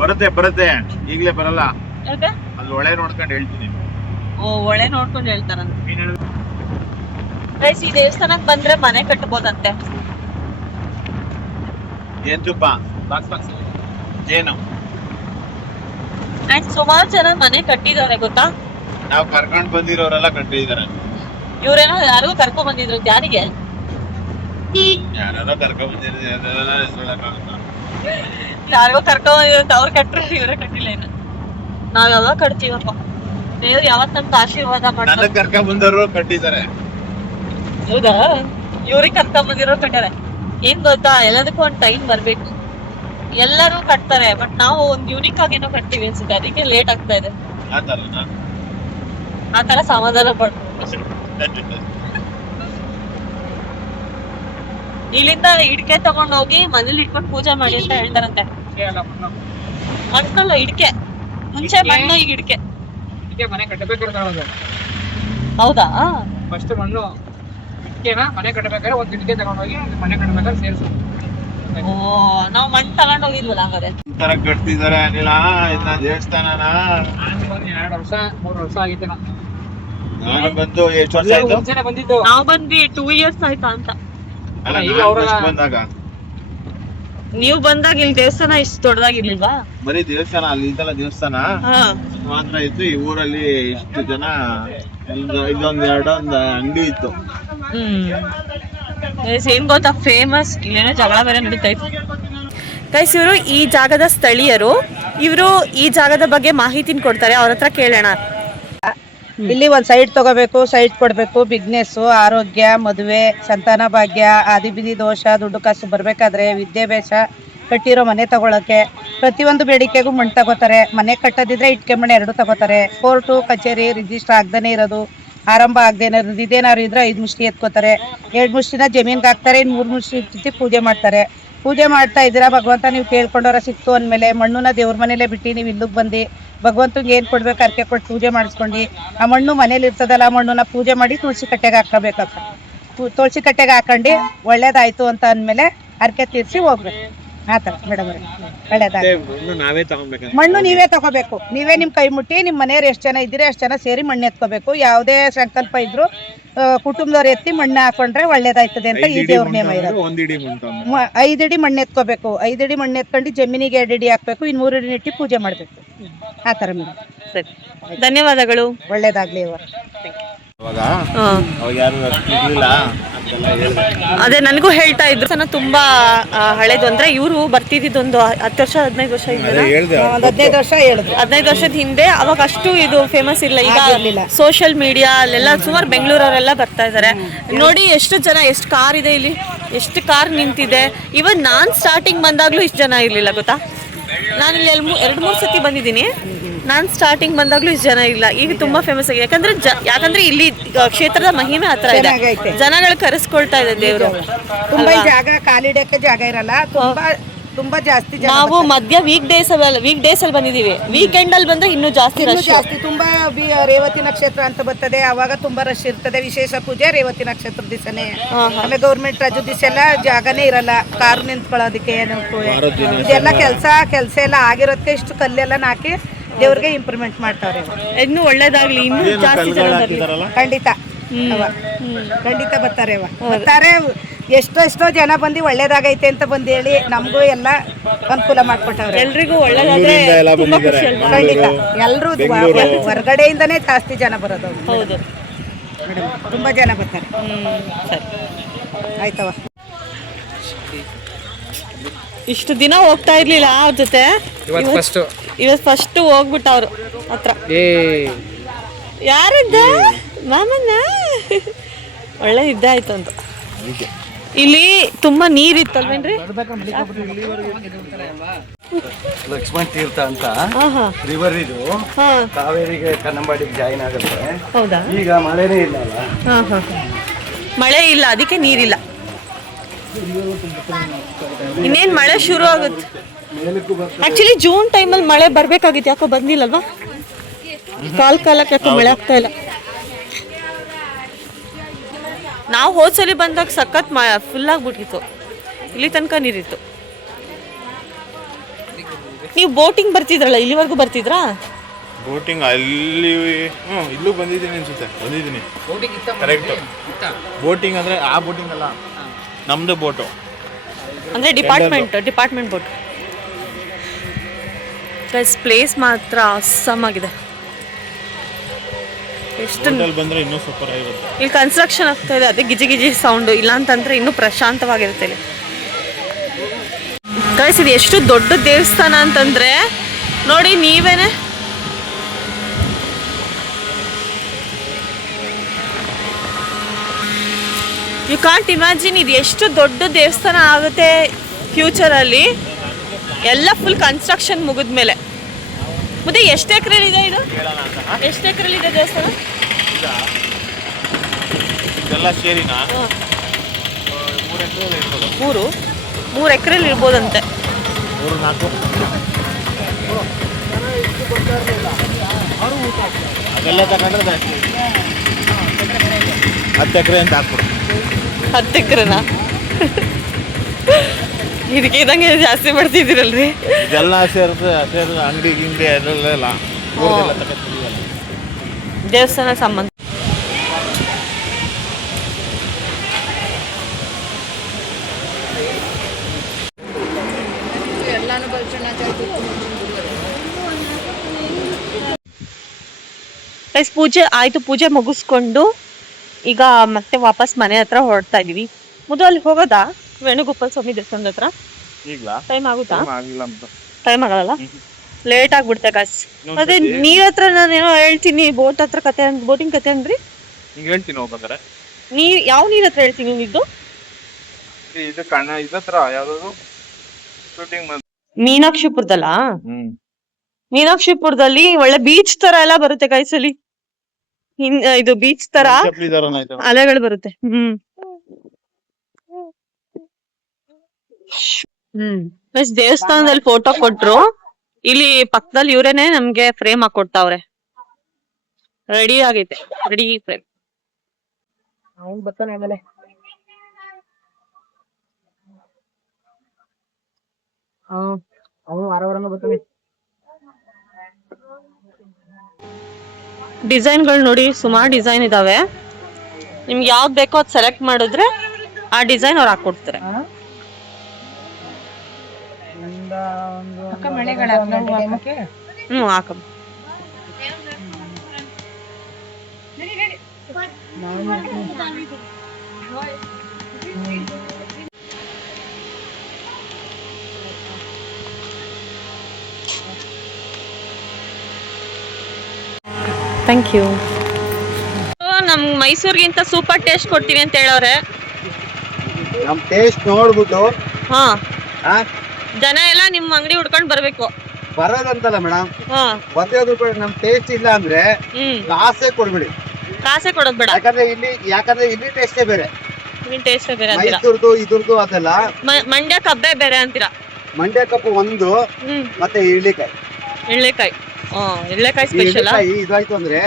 ಬರುತ್ತೆ ಈಗ್ಲೇ ಬರಲ್ಲ, ಯಾಕೆ? ಅಲ್ಲಿ ಒಳ್ಳೆ ನೋಡ್ಕೊಂಡು ಹೇಳ್ತೀನಿ. ಓ ಒಳ್ಳೆ ನೋಡ್ಕೊಂಡು ಹೇಳ್ತಾರಂತ. ಗೈಸ್ ಈ ದೇವಸ್ಥಾನಕ್ ಬಂದ್ರೆ ಮನೆ ಕಟ್ಟಬಹುದಂತೆ. ಏನ್ ತುಪ್ಪ ಏನು ಅಂಡ್ ಸುಮಾರು ಜನ ಮನೆ ಕಟ್ಟಿದ್ದಾರೆ ಗೊತ್ತಾ. ನಾವ್ ಕರ್ಕೊಂಡ್ ಬಂದಿರೋರೆಲ್ಲ ಕಟ್ಟಿದಾರೆ. ಇವ್ರೇನೋ ಯಾರಿಗೂ ಕರ್ಕೊಂಡ್ ಬಂದಿದ್ರು, ಯಾರಿಗೆ ಯಾರೋ ಕರ್ಕೊಂಡ್ ಬಂದಿರೋದು ಯಾರಿಗೋ ಕರ್ಕೊಂಡ್ ಬಂದಿದ್ರು ಅವ್ರು ಕಟ್ಟ್ರೆ ಇವ್ರೆ ಕಟ್ಟಿಲ್ಲ ಏನು. ನಾವ್ ಯಾವಾಗ ಕಟ್ತೀವಪ್ಪ, ದೇವ್ರು ಯಾವತ್ ನಮ್ಗೆ ಆಶೀರ್ವಾದ ಮಾಡ್ತಾರೆ. ನನಗ್ ಕರ್ಕೊಂಡ್ ಬಂದವರು ಕಟ್ಟಿದ್ದಾರೆ. ಹೌದಾ? ಇವ್ರಿಗೆ ಕರ್ಕೊಂಡ್ ಬಂದಿರೋ ಕಟ್ಟಾರೆ. ಏನ್ ಗೊತ್ತಾ, ಎಲ್ಲದಕ್ಕೂ ಒಂದ್ ಟೈಮ್ ಬರ್ಬೇಕು. ಎಲ್ಲರೂ ಕಟ್ತಾರೆ, ಬಟ್ ನಾವು ಒಂದ್ ಯೂನಿಕ್ ಆಗಿ ಏನೋ ಕಟ್ತೀವಿ ಅನ್ಸುತ್ತೆ, ಅದಕ್ಕೆ ಲೇಟ್ ಆಗ್ತಾ ಇದೆ. ಆ ತರ ಸಮಾಧಾನ ಪಡ್ಬೋದು. ಇಲ್ಲಿಂದ ಇಡ್ಕೆ ತಗೊಂಡ್ ಹೋಗಿ ಮನೇಲಿ ಇಟ್ಕೊಂಡು ಪೂಜೆ ಮಾಡಿ ಅಂತ ಹೇಳ್ತಾರಂತೆ. ಮಣ್ಣಲ್ಲ ಇಡ್ಕೆ, ಮುಂಚೆ ಮಣ್ಣು ಈಗ ಇಡ್ಕೆ. ಮನೆ ಕಟ್ಟಬೇಕು. ಹೌದಾ? ಫಸ್ಟ್ ಮಣ್ಣು ಇಟ್ಕೆನ ಮನೆ ಕಟ್ಟಬೇಕಾದ್ರೆ ಒಂದ್ ಇಟ್ಕೆ ತಗೊಂಡೋಗಿ ಮನೆ ಕಟ್ಟಬೇಕಾದ್ರೆ ಸೇರಿಸು. ಓ ನಾವ್ ಮಣ್ಣು ತಗೊಂಡ್ ಹೋಗಿದ್ವಲ್ಲ ಹಂಗಾರೆ. ತರ ಕಟ್ತಿದಾರೆ ಅನಿಲ ಇದನ್ನ ದೇವಸ್ಥಾನನ. 2 ವರ್ಷ 3 ವರ್ಷ ಆಗಿತ್ತು. ನಾನು ಬಂದು ಎಷ್ಟು ವರ್ಷ ಆಯ್ತು? ಮುಂಚೆನೆ ಬಂದಿದ್ದು. ನಾವ್ ಬಂದ್ವಿ 2 years ಆಯ್ತಾ ಅಂತ. ಅಲ್ಲ ಈಗ ನಾನು ಅವ್ರೆಲ್ಲ- first ಬಂದಾಗ ನೀವ್ ಬಂದಾಗ ಇಲ್ಲಿ ದೇವಸ್ಥಾನ ಇಷ್ಟು ದೊಡ್ಡದಾಗಿರ್ಲಿಲ್ವಾ? ಬರೀ ದೇವಸ್ಥಾನ ಅಲ್ಲಿ ಇದೆಲ್ಲ ದೇವಸ್ಥಾನ ಹಾ ಮಾತ್ರ ಇತ್ತು. ಈ ಊರಲ್ಲಿ ಇಷ್ಟು ಜನ ಇದೊಂದ್ ಒಂದು ಅಂಗಡಿ ಇತ್ತು. ಏನ್ ಗೊತ್ತಾ, ಫೇಮಸ್ ಇಲ್ಲೇನೋ ಜಗಳ ಬೇರೆ ನಡೀತಾ ಇತ್ತು. ಗೈಸ್ ಇವರು ಈ ಜಾಗದ ಸ್ಥಳೀಯರು, ಇವರು ಈ ಜಾಗದ ಬಗ್ಗೆ ಮಾಹಿತಿನ ಕೊಡ್ತಾರೆ, ಅವ್ರ ಹತ್ರ ಕೇಳೋಣ. ಇಲ್ಲಿ ಒಂದ್ ಸೈಟ್ ತಗೋಬೇಕು, ಸೈಟ್ ಕೊಡ್ಬೇಕು. ಬಿಸ್ನೆಸ್, ಆರೋಗ್ಯ, ಮದುವೆ, ಸಂತಾನ ಭಾಗ್ಯ, ಆದಿಬಿದಿ ದೋಷ, ದುಡ್ಡು ಕಾಸು ಬರ್ಬೇಕಾದ್ರೆ, ವಿದ್ಯಾಭ್ಯಾಸ, ಕಟ್ಟಿರೋ ಮನೆ ತಗೊಳಕ್ಕೆ, ಪ್ರತಿಯೊಂದು ಬೇಡಿಕೆಗೂ ಮಣ್ಣು ತಗೋತಾರೆ. ಮನೆ ಕಟ್ಟದಿದ್ರೆ ಇಟ್ಕೆ ಮಣ್ಣು 2 ತಗೋತಾರೆ. ಕೋರ್ಟು ಕಚೇರಿ ರಿಜಿಸ್ಟರ್ ಆಗದೇನೆ ಇರೋದು, ಆರಂಭ ಆಗದೇನೆ ಇರೋದು, ಇದೇನಾದ್ರು ಇದ್ರೆ 5 ಮುಷ್ಟಿ ಎತ್ಕೋತಾರೆ. 2 ಮುಷ್ಟಿನ ಜಮೀನ್ಗೆ ಹಾಕ್ತಾರೆ, 3 ಮುಷ್ಟಿ ಇಟ್ಟು ಪೂಜೆ ಮಾಡ್ತಾರೆ. ಪೂಜೆ ಮಾಡ್ತಾ ಇದ್ದೀರಾ ಭಗವಂತ ನೀವು ಕೇಳ್ಕೊಂಡವ್ರ ಸಿಕ್ತು ಅಂದಮೇಲೆ ಮಣ್ಣುನ ದೇವ್ರ ಮನೇಲೆ ಬಿಟ್ಟು ನೀವು ಇಲ್ಲಿಗೆ ಬಂದು ಭಗವಂತಂಗೆ ಏನು ಕೊಡ್ಬೇಕು ಅರ್ಕೆ ಕೊಟ್ಟು ಪೂಜೆ ಮಾಡಿಸ್ಕೊಂಡು ಆ ಮಣ್ಣು ಮನೇಲಿ ಇರ್ತದಲ್ಲ, ಆ ಮಣ್ಣನ್ನ ಪೂಜೆ ಮಾಡಿ ತುಳಸಿ ಕಟ್ಟೆಗೆ ಹಾಕಬೇಕಪ್ಪ. ತುಳಸಿ ಕಟ್ಟೆಗೆ ಹಾಕೊಂಡು ಒಳ್ಳೇದಾಯ್ತು ಅಂತ ಅಂದಮೇಲೆ ಅರ್ಕೆ ತೀರಿಸಿ ಹೋಗ್ಬೇಕು. ಆ ಥರ ಮೇಡಮ್ ಒಳ್ಳೇದಾಯ್ತು. ನಾವೇ ತಗೊಂಡ್ಬೇಕಂತ ಮಣ್ಣು ನೀವೇ ತಗೋಬೇಕು. ನೀವೇ ನಿಮ್ಮ ಕೈ ಮುಟ್ಟಿ ನಿಮ್ಮ ಮನೆಯವ್ರು ಎಷ್ಟು ಜನ ಇದ್ದೀರಿ ಅಷ್ಟು ಜನ ಸೇರಿ ಮಣ್ಣು ಎತ್ಕೋಬೇಕು. ಯಾವುದೇ ಸಂಕಲ್ಪ ಇದ್ರು ಕುಟುಂಬದವ್ರು ಎತ್ತಿ ಮಣ್ಣು ಹಾಕೊಂಡ್ರೆ ಒಳ್ಳೇದಾಯ್ತದೆ ಅಂತ ಈ ದೇವ್ರ ನೇಮ ಇರೋದು. 1 ಇಡಿ ಮಣ್ಣು 5 ಅಡಿ ಮಣ್ಣು ಎತ್ಕೋಬೇಕು. 5 ಅಡಿ ಮಣ್ಣು ಎತ್ಕೊಂಡು ಜಮೀನಿಗೆ 2 ಅಡಿ ಹಾಕ್ಬೇಕು. ಇನ್ನು 3 ಅಡಿ ನೆಟ್ಟಿ ಪೂಜೆ ಮಾಡಬೇಕು. ಆ ಥರ ಮೇಡಮ್. ಸರಿ, ಧನ್ಯವಾದಗಳು. ಒಳ್ಳೇದಾಗ್ಲಿ ಇವ. ಅವಾಗ ಯಾರು ಇರ್ಲಿಲ್ಲ ಅಂತೆಲ್ಲ ಹೇಳಿದೆ. ಅದೇ ನನಗೂ ಹೇಳ್ತಾ ಇದ್ರು. ತುಂಬಾ ಹಳೇದು ಅಂದ್ರೆ ಇವರು ಬರ್ತಿದ್ದು ಒಂದು 10 ವರ್ಷ 15 ವರ್ಷ ಅದೇ ಹಿಂದೆ, ಹೇಳ್ದೆ. ಒಂದು 15 ವರ್ಷ ಹೇಳಿದ್ರು. 15 ವರ್ಷದ ಹಿಂದೆ. ಅವಾಗ ಅಷ್ಟು ಇದು ಫೇಮಸ್ ಇಲ್ಲ. ಈಗ ಆಗಿರ್ಲಿಲ್ಲ. ಸೋಷಿಯಲ್ ಮೀಡಿಯಾ ಅಲ್ಲೆಲ್ಲ ಸುಮಾರು ಬೆಂಗಳೂರವರೆಲ್ಲ ಬರ್ತಾ ಇದ್ದಾರೆ. ನೋಡಿ ಎಷ್ಟು ಜನ, ಎಷ್ಟು ಕಾರ್ ಇದೆ ಇಲ್ಲಿ, ಎಷ್ಟು ಕಾರ್ ನಿಂತಿದೆ. ಇವನ್ ನಾನ್ ಸ್ಟಾರ್ಟಿಂಗ್ ಬಂದಾಗ್ಲೂ ಇಷ್ಟು ಜನ ಇರ್ಲಿಲ್ಲ ಗೊತ್ತಾ. ನಾನು ಇಲ್ಲಿ 2-3 ಸತಿ ಬಂದಿದ್ದೀನಿ. ನಾನು ಸ್ಟಾರ್ಟಿಂಗ್ ಬಂದಾಗ್ಲೂ ಇಷ್ಟು ಜನ ಇಲ್ಲ. ಈಗ ತುಂಬಾ ಫೇಮಸ್ ಆಗಿದೆ. ಯಾಕಂದ್ರೆ ಇಲ್ಲಿ ಕ್ಷೇತ್ರದ ಮಹಿಮೆ ಹತ್ರ ಇದೆ, ಚೆನ್ನಾಗೈತೆ. ಜನಗಳು ಕರೆಸ್ಕೊಳ್ತಾ ಇದೆ ದೇವ್ರು. ತುಂಬಾ ಜಾಗ ಖಾಲಿಡಕ್ಕೆ ಜಾಗ ಇರಲ್ಲ. ತುಂಬಾ ಜಾಸ್ತಿ ಜನ ನಾವು ಮಧ್ಯ ವೀಕ್ ಡೇಸ್ ಅಲ್ಲಿ ಬಂದಿದೀವಿ. ವೀಕೆಂಡ್ ಅಲ್ಲಿ ಬಂದ್ರೆ ಇನ್ನೂ ಜಾಸ್ತಿ ಇನ್ನೂ ರಶ್. ಜಾಸ್ತಿ. ತುಂಬಾ ರೇವತಿ ನಕ್ಷತ್ರ ಅಂತ ಬರ್ತದೆ, ಅವಾಗ ತುಂಬಾ ರಶ್ ಇರ್ತದೆ. ವಿಶೇಷ ಪೂಜೆ ರೇವತಿ ನಕ್ಷತ್ರ ದಿವಸನೇ. ಆಮೇಲೆ ಗೌರ್ಮೆಂಟ್ ರಜೆ ದಿವಸ ಎಲ್ಲ ಜಾಗನೇ ಇರಲ್ಲ ಕಾರ್ ನಿಂತ್ಕೊಳ್ಳೋದಕ್ಕೆ. ಇದೆಲ್ಲ ಕೆಲಸ ಎಲ್ಲ ಆಗಿರೋದಕ್ಕೆ ಇಷ್ಟು ಕಲ್ಲೆಲ್ಲ ಹಾಕಿ ದೇವ್ರಿಗೆ ಇಂಪ್ರೂವ್ಮೆಂಟ್ ಮಾಡ್ತಾವ್ರೆ. ಇನ್ನು ಒಳ್ಳೇದಾಗ್ಲಿ, ಇನ್ನೂ ಜಾಸ್ತಿ ಜನ ಬರ್ಲಿ. ಖಂಡಿತ ಖಂಡಿತ ಬರ್ತಾರೆ ಬರ್ತಾರೆ. ಎಷ್ಟೋ ಜನ ಬಂದು ಒಳ್ಳೇದಾಗೈತೆ ಅಂತ ಬಂದು ಹೇಳಿ ನಮಗೂ ಎಲ್ಲ ಅನುಕೂಲ ಮಾಡ್ಕೊಟ್ಟವ್ರೆ. ಎಲ್ರಿಗೂ ಒಳ್ಳೇದಾದ್ರೆ ತುಂಬಾ ಖುಷಿ ಅಲ್ವಾ? ಖಂಡಿತ ಎಲ್ಲರೂ ಹೊರಗಡೆಯಿಂದನೇ ಜಾಸ್ತಿ ಜನ ಬರೋದು. ಹೌದು ಮೇಡಮ್ ತುಂಬಾ ಜನ ಬರ್ತಾರೆ. ಸರಿ ಆಯ್ತವ. ಇಷ್ಟು ದಿನ ಹೋಗ್ತಾ ಇರ್ಲಿಲ್ಲ ಅವ್ರ ಜೊತೆ. ಇವತ್ತು ಫಸ್ಟ್ ಹೋಗ್ಬಿಟ್ಟ ಅವ್ರು ಹತ್ರ. ಯಾರಿದ್ದ ಮಾಮನ್ನ ಒಳ್ಳೆ ಇದ್ದಾಯ್ತು ಅಂತ. ಇಲ್ಲಿ ತುಂಬಾ ನೀರಿತ್ತಲ್ವೇನ್ರಿ? ಲಕ್ಷ್ಮಣ ತೀರ್ಥ ಅಂತ ಹಾ ಹಾ ರಿವರ್ ಇದು ಹಾ ಕಾವೇರಿಗೆ ಕನ್ನಂಬಾಡಿಗೆ ಜಾಯಿನ್ ಆಗುತ್ತೆ. ಹೌದಾ? ಈಗ ಮಳೆನೇ ಇಲ್ಲ ಅಲ್ಲ, ಹಾ ಹಾ ಮಳೆ ಇಲ್ಲ, ಅದಕ್ಕೆ ನೀರಿಲ್ಲ. ಇನ್ನೇನ್ ಮಳೆ ಶುರು ಆಗುತ್ತೆ. ಆಕ್ಚುಲಿ ಜೂನ್ ಟೈಮಲ್ಲಿ ಮಳೆ ಬರ್ಬೇಕಾಗಿತ್ತು, ಯಾಕೋ ಬಂದಿಲ್ಲಲ್ವಾ? ಕಾಲಕ್ಕೆ ಯಾಕೋ ಮಳೆ ಆಗ್ತಾ ಇಲ್ಲ. ನಾವು ಹೋದ್ಸಲಿ ಬಂದಾಗ ಸಖತ್ ಫುಲ್ ಆಗ್ಬಿಟ್ಟಿತ್ತು, ಇಲ್ಲಿ ತನಕ ನೀರಿತ್ತು. ನೀವು ಬೋಟಿಂಗ್ ಬರ್ತಿದ್ರಲ್ಲ, ಇಲ್ಲಿವರೆಗೂ ಬರ್ತಿದ್ರಾ? ಬೋಟಿಂಗ್ ಅಲ್ಲಿ ಇಲ್ಲೂ ಬಂದಿದ್ದೀನಿ ಅನ್ಸುತ್ತೆ, ಬಂದಿದ್ದೀನಿ ಕರೆಕ್ಟ್. ಬೋಟಿಂಗ್ ಅಂದ್ರೆ ಆ ಬೋಟಿಂಗ್ ಅಲ್ಲ, ನಮ್ದು ಬೋಟು ಅಂದ್ರೆ ಡಿಪಾರ್ಟ್ಮೆಂಟ್ ಬೋಟ್. ಪ್ಲೇಸ್ ಮಾತ್ರ ಆಸಮ್ ಆಗಿದೆ. ಎಷ್ಟು ಬಂದ್ರೆ ಇನ್ನೂ ಸೂಪರ್ ಆಗಿರುತ್ತೆ. ಇಲ್ಲಿ ಕನ್ಸ್ಟ್ರಕ್ಷನ್ ಆಗ್ತಾ ಇದೆ, ಅದೇ ಗಿಜಿ ಗಿಜಿ ಸೌಂಡ್. ಇಲ್ಲ ಅಂತಂದ್ರೆ ಇನ್ನೂ ಪ್ರಶಾಂತವಾಗಿರುತ್ತೆ ಇಲ್ಲಿ. ಗೈಸ್, ಇದು ಎಷ್ಟು ದೊಡ್ಡ ದೇವಸ್ಥಾನ ಅಂತಂದ್ರೆ ನೋಡಿ ನೀವೇನೆ. ಯು ಕಾಂಟ್ ಇಮ್ಯಾಜಿನ್ ಇದು ಎಷ್ಟು ದೊಡ್ಡ ದೇವಸ್ಥಾನ ಆಗುತ್ತೆ ಫ್ಯೂಚರಲ್ಲಿ. ಎಲ್ಲ ಫುಲ್ ಕನ್ಸ್ಟ್ರಕ್ಷನ್ ಮುಗಿದ್ಮೇಲೆ. ಮತ್ತೆ ಎಷ್ಟು ಎಕರೆಲಿ ಇದೆ ಇದು? ಎಷ್ಟು ಎಕರೆಲಿ ಇದೆ ದೇವಸ್ಥಾನ? ಇದೆಲ್ಲ ಸೇರಿನಾ ಮೂರು ಎಕರೆಲಿ ಇರ್ಬೋದಂತೆ. 3-4 ಅದೆಲ್ಲ ತಗೊಂಡ್ರೆ ಜಾಸ್ತಿ. 10 ಎಕರೆ ಅಂತ ಹಾಕ್ಬಿಡು. 10 ಎಕರೆನಾ? ಇದಕ್ಕೆ ಇದಂಗೆ ಜಾಸ್ತಿ ಮಾಡ್ತಿದ್ದೀರಲ್ರಿ. ಇದೆಲ್ಲ ಸೇರಿದ್ರೆ ಅಂಗಡಿ ಗಿಂಡಿ ಅದರಲ್ಲೆಲ್ಲ ದೇವಸ್ಥಾನ ಸಂಬಂಧ. ಪೂಜೆ ಆಯ್ತು, ಪೂಜೆ ಮುಗಿಸ್ಕೊಂಡು ಈಗ ಮತ್ತೆ ವಾಪಸ್ ಮನೆ ಹತ್ರ ಹೊರಡ್ತಾ ಇದೀವಿ. ಮೊದಲು ಅಲ್ಲಿ ಹೋಗೋದಾ ವೇಣುಗೋಪಾಲ ಸ್ವಾಮಿ ದೇವಸ್ಥಾನದ ಹತ್ರ? ಟೈಮ್ ಆಗುತ್ತಾ? ಟೈಮ್ ಆಗಲ್ಲ, ಲೇಟ್ ಆಗ್ಬಿಡುತ್ತೆ ಗಾಯ್ಸ್. ಮತ್ತೆ ನೀರ್ ಹತ್ರ ನಾನೇನೋ ಹೇಳ್ತೀನಿ, ಬೋಟಿಂಗ್ ಕತೆ ಅಂದ್ರಿ. ಹೇಳ್ತೀನಿ ಹೋಗ್ಬೇಕಾರೆ. ಯಾವ ನೀರ್ ಹತ್ರ ಹೇಳ್ತೀನಿ ನಿಮ್ದು? ಇದು ಕಣ್ಣ ಇದತ್ರ ಯಾವ್ದು ಶೂಟಿಂಗ್ ಮೀನಾಕ್ಷಿಪುರದಲ್ಲ? ಮೀನಾಕ್ಷಿಪುರದಲ್ಲಿ ಒಳ್ಳೆ ಬೀಚ್ ತರ ಎಲ್ಲ ಬರುತ್ತೆ ಕೈಸಲಿ. ಇದು ಬೀಚ್ ತರ ಅಲೆಗಳು ಬರುತ್ತೆ. ದೇವಸ್ಥಾನದಲ್ಲಿ ಫೋಟೋ ಕೊಟ್ರು. ಇಲ್ಲಿ ಪಕ್ಕದಲ್ಲಿ ಇವ್ರೇನೆ ನಮ್ಗೆ ಫ್ರೇಮ್ ಹಾಕೊಡ್ತಾವ್ರೆ. ರೆಡಿ ಆಗೈತೆ, ರೆಡಿ ಫ್ರೇಮ್. ಅವ್ನು ಬರ್ತಾನೆ ಆಮೇಲೆ. ಅವನು ವಾರ ಬರ್ತಾನೆ. ಡಿಸೈನ್ಗಳು ನೋಡಿ, ಸುಮಾರು ಡಿಸೈನ್ ಇದಾವೆ. ನಿಮ್ಗೆ ಯಾವ್ದು ಬೇಕೋ ಅದ್ ಸೆಲೆಕ್ಟ್ ಮಾಡಿದ್ರೆ ಆ ಡಿಸೈನ್ ಅವ್ರು ಹಾಕೊಡ್ತಾರೆ. ಹಾಕಮ್ಮ. Thank you. ನಮ್ ಮೈಸೂರಿಗಿಂತ ಸೂಪರ್ ಟೇಸ್ಟ್ ಕೊಡ್ತೀವಿ ಅಂತ ಹೇಳವ್ರೆ. ನಮ್ ಟೇಸ್ಟ್ ನೋಡ್ಬಿಟ್ಟು ಹಾ ಜನ ಎಲ್ಲ ನಿಮ್ ಅಂಗಡಿ ಹುಡ್ಕೊಂಡ್ ಬರ್ಬೇಕು. ಬರೋದಂತಲ್ಲ ಮೇಡಮ್, ಹಾ ಬಂದಿರೋದು ನಮ್ ಟೇಸ್ಟ್ ಇಲ್ಲ ಅಂದ್ರೆ ಕಾಸೇ ಕೊಡ್ಬಿಡಿ. ಕಾಸೆ ಕೊಡೋದ್ ಬೇಡ, ಯಾಕಂದ್ರೆ ಇಲ್ಲಿ ಟೇಸ್ಟೇ ಬೇರೆ. ಟೇಸ್ಟ್ ಬೇರೆ ಅಂತೀರಾ? ಮೈಸೂರ್ದು ಇದ್ರದ್ದು ಅದೆಲ್ಲ. ಮಂಡ್ಯ ಕಬ್ಬೆ ಬೇರೆ ಅಂತೀರಾ? ಮಂಡ್ಯ ಕಪ್ಪು ಒಂದು, ಮತ್ತೆ ಇಳ್ಳಿಕಾಯಿ. ಎಳ್ಳೆಕಾಯಿ ಸ್ಪೆಷಲ್. ಇದಾಯ್ತು ಅಂದ್ರೆ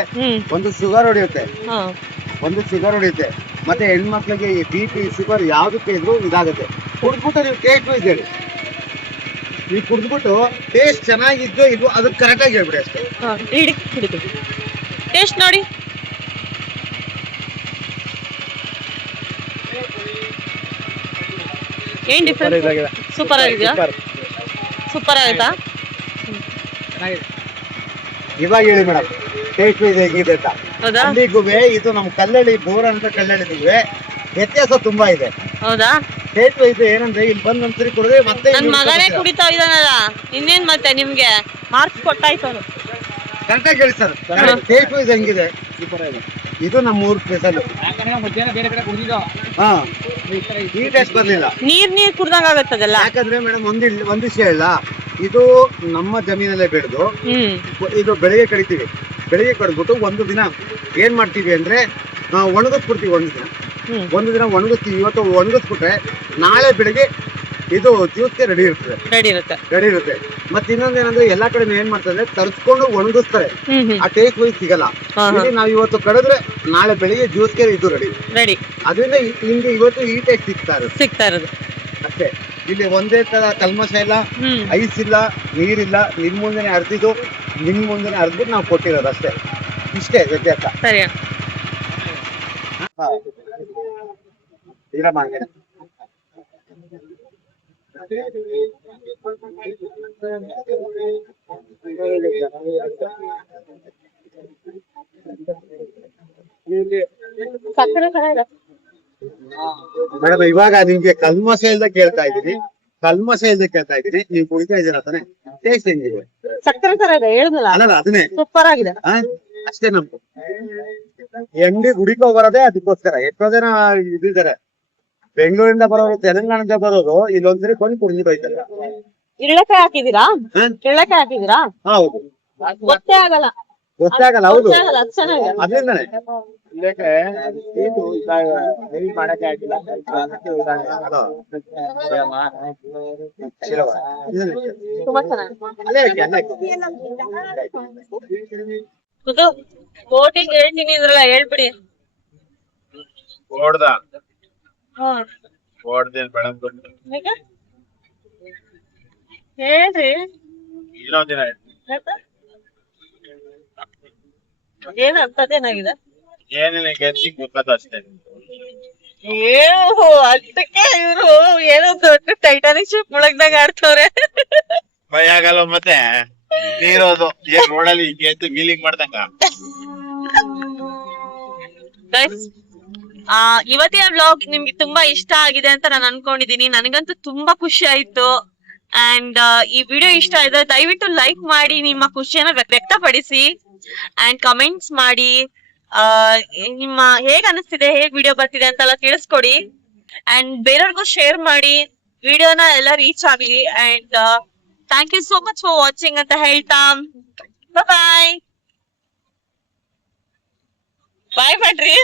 ಒಂದು ಶುಗರ್ ಹೊಡೆಯುತ್ತೆ, ಮತ್ತೆ ಹೆಣ್ಮಕ್ಳಿಗೆ BP ಶುಗರ್ ಯಾವ್ದಕ್ಕೆ ಇದ್ರು ಇದಾಗುತ್ತೆ. ಕುಡ್ದ್ಬಿಟ್ಟು ನೀವು ಟೇಸ್ಟ್ ಇದ್ದೇಳಿ, ನೀವು ಕುಡ್ದ್ಬಿಟ್ಟು ಟೇಸ್ಟ್ ಚೆನ್ನಾಗಿದ್ದು ಇದು ಅದಕ್ಕೆ ಕರೆಕ್ಟ್ ಆಗಿ ಹೇಳ್ಬಿಡಿ ಅಷ್ಟೇ. ಟೇಸ್ಟ್ ನೋಡಿ. ಏನ್ ಡಿಫ್ರೆನ್ಸ್? ಸೂಪರ್ ಆಗಿದೆಯಾ? ಸೂಪರ್ ಆಯ್ತಾ? ಇವಾಗ ಹೇಳಿ ಮೇಡಮ್, ಟೇಸ್ಟ್ ಹೇಗಿದೆ ಅಂತ. ಅಲ್ಲಿಗೂ ಇದು ನಮ್ ಕಲ್ಲಳ್ಳಿ ಬೋರ್ ಅಂತ ಕಲ್ಲಳ್ಳಿಗೂ ವ್ಯತ್ಯಾಸ ತುಂಬಾ ಇದೆ. ಹೌದಾ? ಟೇಸ್ಟ್ ಇದು ಏನಂದ್ರೆ ಇಲ್ಲಿ ಬಂದ್ ಒಂದ್ಸರಿ ಕುಡಿದ್ರೆ ಮತ್ತೆ ನನ್ ಮಗನೇ ಕುಡಿತಾ ಇದ್ದಾನಲ್ಲ, ಇನ್ನೇನ್ ಮತ್ತೆ ನಿಮ್ಗೆ ಮಾರ್ಕ್ಸ್ ಕೊಟ್ಟಾಯ್ತು ಅವ್ರು. ಕರೆಕ್ಟಾಗಿ ಹೇಳಿ ಸರ್, ಟೇಸ್ಟ್ ಇದು ಹೆಂಗಿದೆ? ಸೂಪರ್ ಆಗಿದೆ. ಇದು ನಮ್ಮ ಊರ್ ಸ್ಪೆಷಲ್. ಮಧ್ಯಾಹ್ನ ಬೇರೆ ಕಡೆ ಕುಡಿದಿದ್ದು. ಹಾ ಈ ಟೇಸ್ಟ್ ಬರ್ಲಿಲ್ಲ. ನೀರ್ ಕುಡ್ದಂಗ ಆಗತ್ತದಲ್ಲ. ಯಾಕಂದ್ರೆ ಮೇಡಮ್ ಒಂದ್ ವಿಷಯ ಇಲ್ಲ, ಇದು ನಮ್ಮ ಜಮೀನಲ್ಲೇ ಬೆಳೆದು ಇದು ಬೆಳಿಗ್ಗೆ ಕಡಿತೀವಿ. ಬೆಳಿಗ್ಗೆ ಕಡ್ದ್ಬಿಟ್ಟು ಒಂದು ದಿನ ಏನ್ ಮಾಡ್ತೀವಿ ಅಂದ್ರೆ ಒಣಗಿಸ್ಬಿಡ್ತೀವಿ. ಒಂದು ದಿನ ಒಣಗಿಸ್ತೀವಿ. ಇವತ್ತು ಒಣಗಿಸ್ಬಿಟ್ರೆ ನಾಳೆ ಬೆಳಿಗ್ಗೆ ಇದು ಜ್ಯೂಸ್ಗೆ ರೆಡಿ ಇರುತ್ತೆ. ಮತ್ತೆ ಇನ್ನೊಂದೇನಂದ್ರೆ ಎಲ್ಲಾ ಕಡೆ ಏನ್ ಮಾಡ್ತಾರೆ ತರಿಸ್ಕೊಂಡು ಒಣಗಿಸ್ತಾರೆ, ಆ ಟೇಸ್ಟ್ ವೈಸ್ ಸಿಗಲ್ಲ. ಇಲ್ಲಿ ನಾವ್ ಇವತ್ತು ಕಡಿದ್ರೆ ನಾಳೆ ಬೆಳಿಗ್ಗೆ ಜ್ಯೂಸ್ಗೆ ಇದು ರೆಡಿ. ಅದರಿಂದ ನಿಮ್ಗೆ ಇವತ್ತು ಈ ಟೇಸ್ಟ್ ಸಿಗ್ತಾ ಇರೋದು ಅಷ್ಟೇ. ಇಲ್ಲಿ ಒಂದೇ ತರ ಕಲ್ಮಶ ಇಲ್ಲ, ಐಸ್ ಇಲ್ಲ, ನೀರಿಲ್ಲ. ನಿಮ್ ಮುಂದೆನೆ ಅರ್ದಿದ್ದು, ನಿಮ್ ಮುಂದೆನೆ ಅರ್ದ್ಬಿಟ್ಟು ನಾವು ಕೊಟ್ಟಿರೋದು ಅಷ್ಟೇ. ಇಷ್ಟೇ ವ್ಯತ್ಯಾಸ. ಮೇಡಮ್ ಇವಾಗ ನಿಮ್ಗೆ ಕಲ್ಮಶ ಇಲ್ದ ಕೇಳ್ತಾ ಇದ್ದೀನಿ, ನೀವು ಕುಡಿತಾ ಇದ್ದೀರಾ ತಾನೆ? ಟೇಸ್ಟ್ ಹೆಂಗಿದೆ? ಸಕ್ಕರೆ ತರ ಇದೆ ಹೇಳಿದ್ನಲ್ಲ, ಅಲ್ಲ ಅದನ್ನೇ ಸೂಪರ್ ಆಗಿದೆ. ಅಷ್ಟೇ. ನಮ್ದು ಅಂಗಡಿ ಗುಡಿಕೋ ಬರೋದೇ ಅದಕ್ಕೋಸ್ಕರ. ಎಷ್ಟೋ ಜನ ಇದ್ದಾರೆ ಬೆಂಗಳೂರಿಂದ ಬರೋರು, ತೆಲಂಗಾಣದಿಂದ ಬರೋರು, ಇಲ್ಲೊಂದ್ಸರಿ ಕೊಂಡು ಕುಡಿದು ಹೋಯ್ತಾರೆ. ಇಳ್ಳೆಕಾಯಿ ಹಾಕಿದೀರಾ? ಹೌದು, ಗೊತ್ತಾಗಲ್ಲ. ಹೌದು, ಅದ್ರಿಂದಾನೆ ಮಾಡಕ್ಕೆ ಆಗಿಲ್ಲ. ತುಂಬಾ ಕೋಟಿಂಗ್ ಹೇಳ್ತೀನಿ ಇದ್ರಲ್ಲ, ಹೇಳ್ಬಿಡಿ. ಹೇಳ್ರಿ. ಇನ್ನೊಂದಿನ ಏನ್ ಅಂತದೇನಾಗಿದೆ? ಏನಿಲ್ಲ, ಗೆದ್ದಿ ಗೊತ್ತದ ಅಷ್ಟೇ. ಅದಕ್ಕೆ ಇವ್ರು ಏನೋ ದೊಡ್ಡ ಟೈಟಾನಿಕ್ ಶಿಪ್ ಮುಳಗ್ದಾಗ ಆಡ್ತವ್ರೆ. ಭಯ ಆಗಲ್ಲ ಮತ್ತೆ ನೀರೋದು ಏನ್ ರೋಡಲ್ಲಿ ಗೆದ್ದು ವೀಲಿಂಗ್ ಮಾಡ್ದಂಗ. ಇವತ್ತಿನ ವ್ಲಾಗ್ ನಿಮ್ಗೆ ತುಂಬಾ ಇಷ್ಟ ಆಗಿದೆ ಅಂತ ನಾನು ಅನ್ಕೊಂಡಿದೀನಿ. ನನಗಂತೂ ತುಂಬಾ ಖುಷಿ ಆಯ್ತು. ಅಂಡ್ ಈ ವಿಡಿಯೋ ಇಷ್ಟ ಆಯ್ತು ದಯವಿಟ್ಟು ಲೈಕ್ ಮಾಡಿ, ನಿಮ್ಮ ಖುಷಿಯನ್ನ ವ್ಯಕ್ತಪಡಿಸಿ ಅಂಡ್ ಕಮೆಂಟ್ಸ್ ಮಾಡಿ. ನಿಮ್ಮ ಹೇಗ್ ಅನಿಸ್ತಿದೆ, ಹೇಗ್ ವಿಡಿಯೋ ಬರ್ತಿದೆ ಅಂತೆಲ್ಲ ತಿಳಿಸ್ಕೊಡಿ. ಅಂಡ್ ಬೇರೆಯವ್ರಿಗೂ ಶೇರ್ ಮಾಡಿ, ವಿಡಿಯೋನ ಎಲ್ಲ ರೀಚ್ ಆಗ್ಲಿ. And thank you so much for watching ಅಂತ ಹೇಳ್ತಾ ಬಾಯ್ ಮಾಡ್ರಿ.